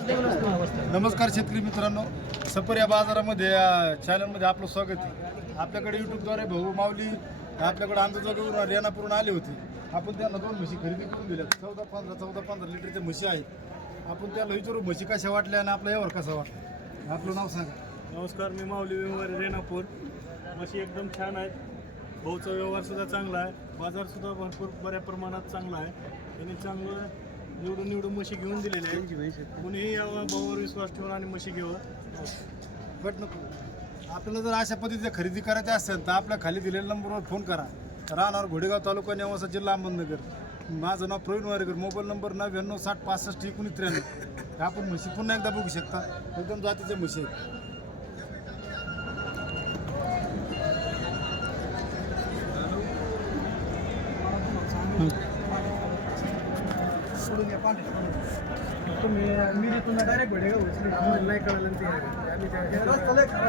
नमस्कार शेतकरी मित्रांनो. सपर या बाजारामध्ये या चॅनलमध्ये आपलं स्वागत आहे. आपल्याकडे यूट्यूबद्वारे भाऊ माऊली आपल्याकडे अंदाजोगेवरून रेणापूरून आले होते. आपण त्यांना दोन म्हशी खरेदी करून दिल्या चौदा पंधरा चौदा पंधरा लिटरच्या म्हशी आहेत. आपण त्याला विचारू म्हशी कशा वाटल्या आणि आपला यावर कसा वाटला? आपलं नाव सांगा. नमस्कार मी माऊली व्यवहार रेणापूर. म्हशी एकदम छान आहेत. भाऊचा व्यवहारसुद्धा चांगला आहे. बाजारसुद्धा भरपूर बऱ्या प्रमाणात चांगला आहे. त्यांनी चांगलं निवडून निवडून म्हशी घेऊन दिलेले आहेत. कोणीही यावं भाऊवर विश्वास ठेवून आणि म्हशी घ्यावं बट नको. आपल्याला जर अशा पद्धतीच्या खरेदी करायच्या असेल तर आपल्या खाली दिलेल्या नंबरवर फोन करा. राहणार घोडेगाव तालुका नेवासा जिल्हा अहमदनगर. माझं नाव प्रवीण वारेकर. मोबाईल नंबर नव्याण्णव साठ पासष्ट एकोणीस त्र्याण्णव. आपण म्हशी पुन्हा एकदा बघू शकता. एकदम जातीच्या म्हशी आहेत. तुम्ही मी तुम्हाला डायरेक्ट भेटेगा नाही कळलं ते आम्ही त्या-